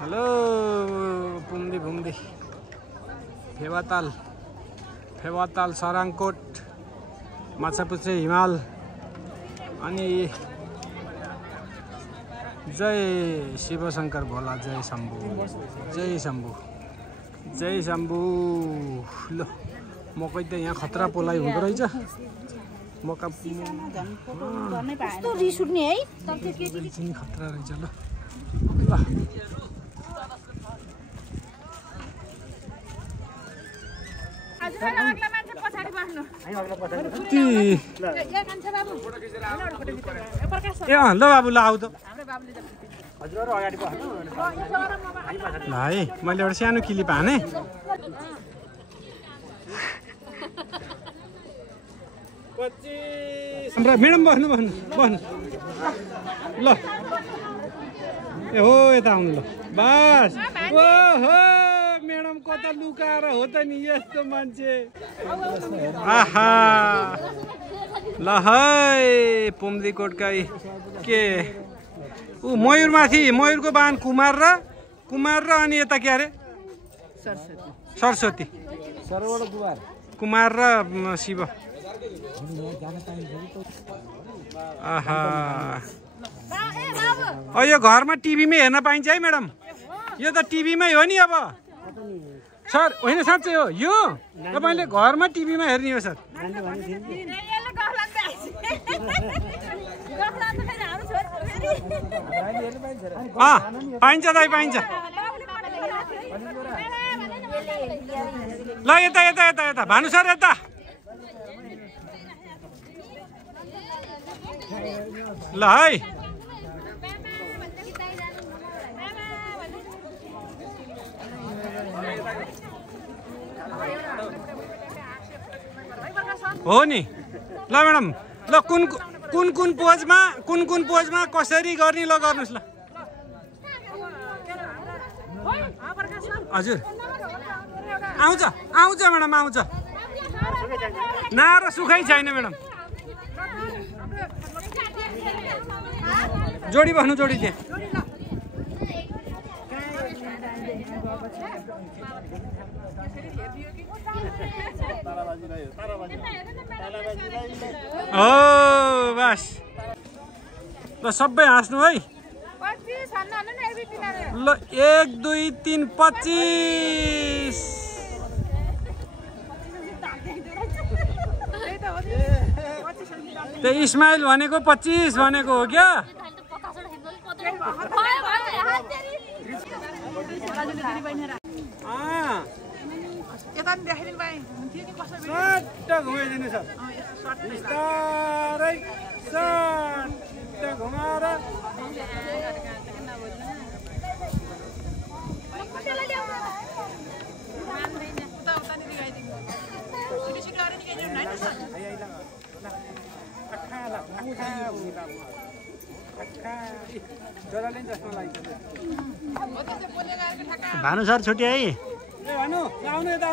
Hello पुम्दी घुम्दी Phewatal सराङकोट Machhapuchhre हिमाल अनि जय शिवशंकर भोला जय शम्भु ल मकै त यहाँ खतरा पोलाइ हुँदो रहेछ मका कस्तो रिस उठ्ने है खतरा रहेछ ल ल बाबु ल आऊ त ल है मैले एउटा सानो क्लिप हाने म्याडम बस्नु ल ए हो यता आउनु ल बस ओहो म्याडम कता लुकाएर हो त नि यस्तो मान्छे आहा ल है पुम्दीकोटका के ऊ मयूरमाथि मयूरको बाहन कुमार र अनि यता के अरे सरस्वती कुमार र शिव आहा यो घरमा टिभीमै हेर्न पाइन्छ है म्याडम यो त टिभीमै हो नि अब सर होइन साँच्चै हो यो तपाईँले घरमा टिभीमा हेर्ने हो सर पाइन्छ दाइ पाइन्छ ल यता यता यता यता भानु सर यता ल है हो नि ल म्याडम ल कुन पोजमा कसरी गर्ने ल गर्नुहोस् ल हजुर आउँछ म्याडम आउँछ नारा सुखाइ छैन म्याडम जोडी बस्नु जोडी त्यहाँ हो बस ल सबै हाँस्नु है ल 1 2 3 25 त्यो इस्माइल भनेको 25 भनेको हो क्या घुमाइदिनु सर बिस्तारै घुमाएर भानु सर छुट्टी है ए भानु आउनु यता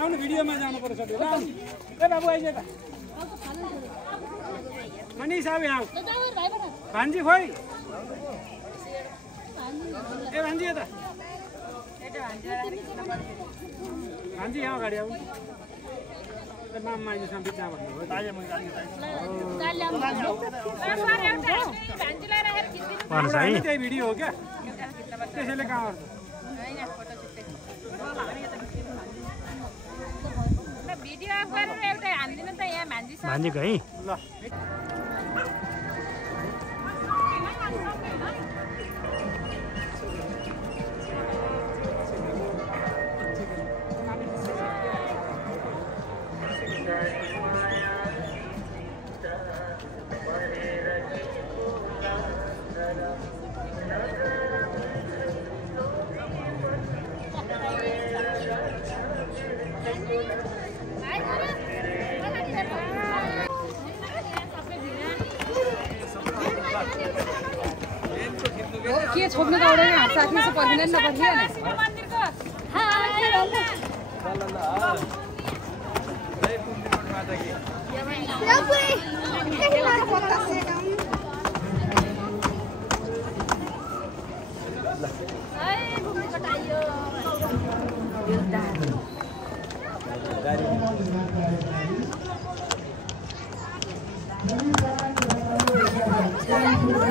आउनु भिडियोमा जानु पर्छ ए बाबु आइज यता अनि साबे आऊ भान्जी खोइ ए भान्जी यता भान्जी यहाँ अगाडि आऊ मामा आइनुसँग बिचमा भन्नु हो त्यही भिडियो हो क्या त्यसैले कहाँ गर्छ भान्जीको है ल के छोप्नु त आउँदैन हात साथी चाहिँ पर्दैन नपर्दैन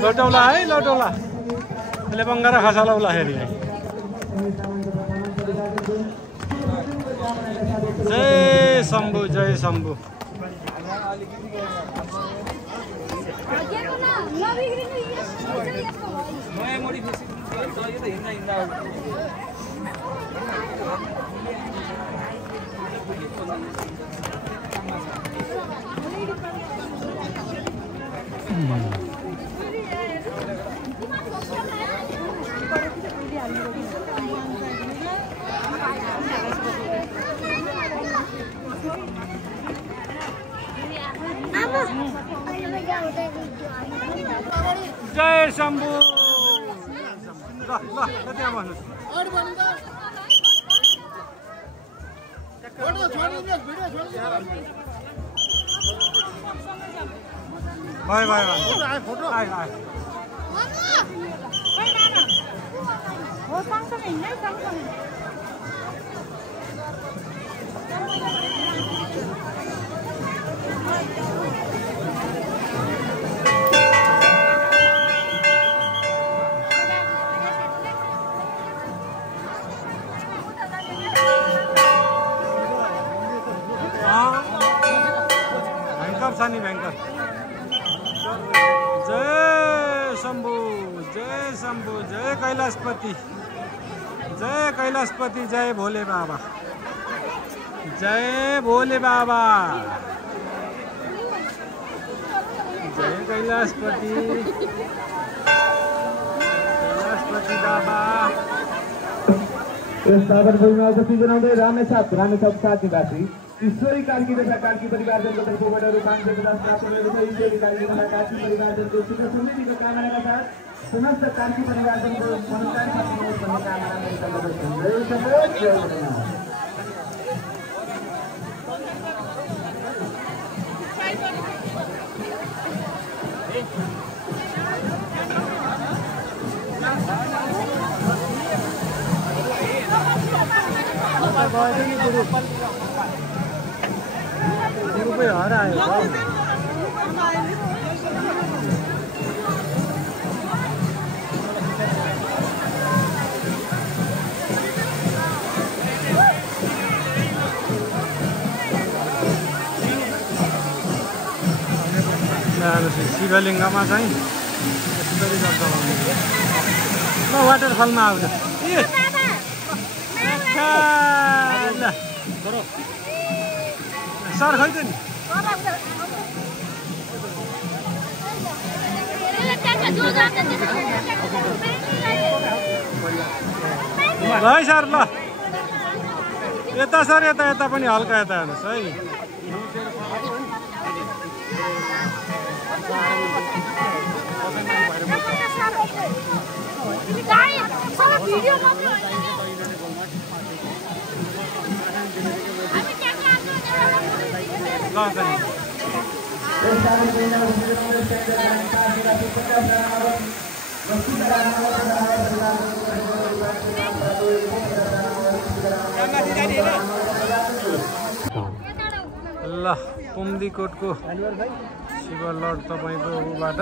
लौटौला है लौटौला यसले बङ्गारा खसा लाउँदाखेरि जय शम्भु जय शम्भु जय शम्भु ल त्यहाँ भन्नुहोस् भयो भयो फोटो आयो आयो सानी भयंकर जय शंभु जय कैलाशपति जय भोले बाबा जय कैलाशपति बाबा सावन भूमिमा उपस्थित जनाउँदै रामेछाप साथ निवासी ईश्वरी कार्की तथा कार्की परिवारजनको तर्फबाट रूपान्तरण प्राप्त भएको छ। ईश्वरी कार्की तथा कार्की परिवारजनको सुख समृद्धिको कामनाका साथ समस्त कार्की परिवारजनको मनोकांक्षा पुरोस् भन्ने कामना मेरो तर्फबाट रुपये हरा है शिवलिङ्गमा चाहिँ यसरी गर्छ ल वाटरफलमा आउँछ सर खैछ नि ल है सर ल यता सर यता पनि हल्का यता हेर्नुहोस् है ल पुम्दीकोटको शिवलड तपाईको उबाट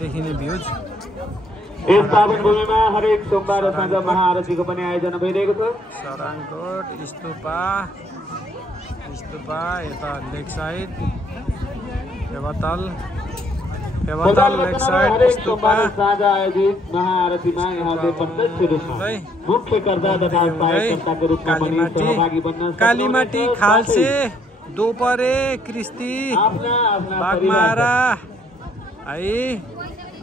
देखिने भ्यूज यस पावन भूमिमा हरेक सोमबार साँझ महाआरतीको पनि आयोजना भइरहेको छ। सराङकोट स्तूपा यता लेक साइड फेवाताल लेक साइड स्तूपा साँझ आयोजित महाआरतीमा यहाँले प्रत्यक्ष रूपमा मुख्य कर्ता तथा सहायकर्ताको रूपमा पनि सहभागी बन्न कालीमाटी खाल्से दोपरे कृस्ती बागमारा है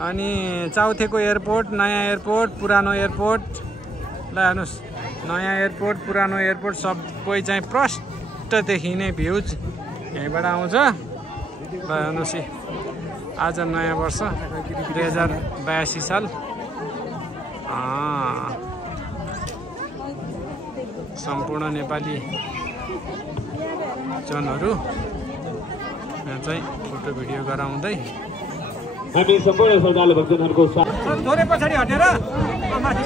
अनि चाउथेको एयरपोर्ट नयाँ एयरपोर्ट पुरानो एयरपोर्ट ल हेर्नुहोस् नयाँ एयरपोर्ट पुरानो एयरपोर्ट सबै चाहिँ प्रष्ट देखिने भ्यूज यहीँबाट आउँछ। ल हेर्नुहोस् आज नयाँ वर्ष 2082 साल सम्पूर्ण नेपाली जनहरू यहाँ चाहिँ फोटो भिडियो गराउँदै हामी सम्पूर्ण श्रद्धालु भक्तजनहरूको थोरै पछाडि हटेर माथि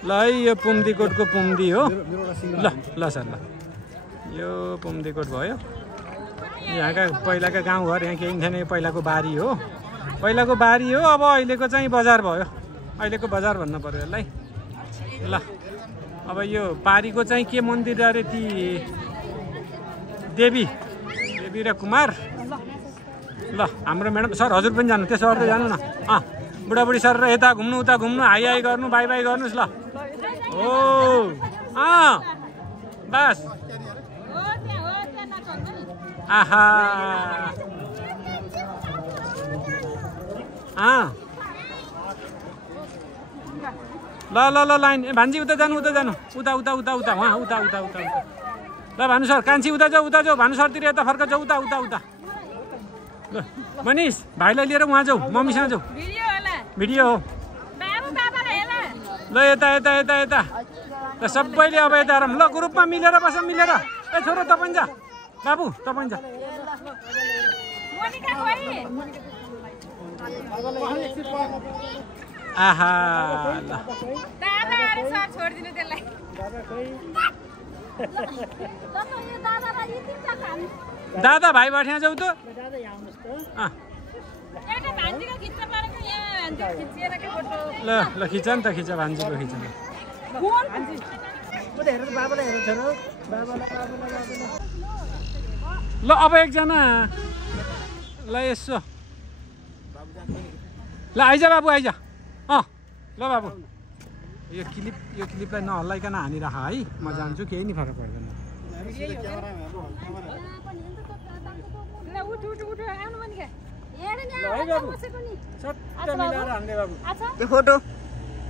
ल है यो पुम्दीकोटको पुम्दी हो ल ल सर ल यो पुम्दीकोट भयो यहाँका पहिलाका गाउँघर यहाँ केही थिएन यो पहिलाको बारी हो अब अहिलेको चाहिँ बजार भयो अहिलेको बजार भन्नु पर्यो यसलाई ल अब यो पारीको चाहिँ के मन्दिर अरे ती देवी र कुमार ल हाम्रो म्याडम सर हजुर पनि जानु त्यसो गर्दै जानु न बुढाबुढी सर र यता घुम्नु उता घुम्नु हाई हाई गर्नु बाई बाई गर्नुहोस् ल ओ बस आहा ल ल ल लाइन भान्जी उता जानु उता वहाँ उता ल भानु सर कान्छी उता जाऊ भानु सरतिर यता फर्क जाऊ उता ल मनिष भाइलाई लिएर उहाँ जाऊ मम्मीसँग जाऊ भिडियो हो ल यता ल सबैले अब यता आराम ल ग्रुपमा मिलेर बस मिलेर ए छोरो तपाईँ जा बाबु तपाईँ जा आहा ल दादा भाइ बैठ्या जाऊ त ल ल खिच नि त खिच भान्जीको खिच ल अब एकजना ल यसो ल आइज बाबु आइज ल बाबु यो क्लिपलाई नहल्लाइकन हानिराख है म जान्छु केही नि फरक पर्दैन त्यो फोटो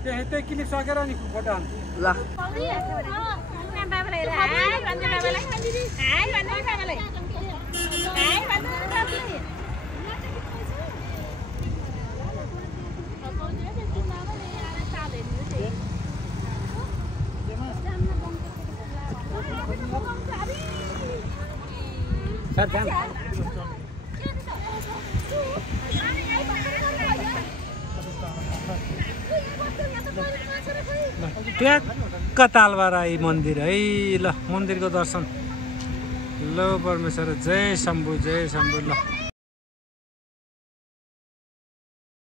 त्यही क्लिप सकेर नि फोटो हान ल ट्याक्क तालबाराई मन्दिर है ल मन्दिरको दर्शन ल परमेश्वर जय शम्भु ल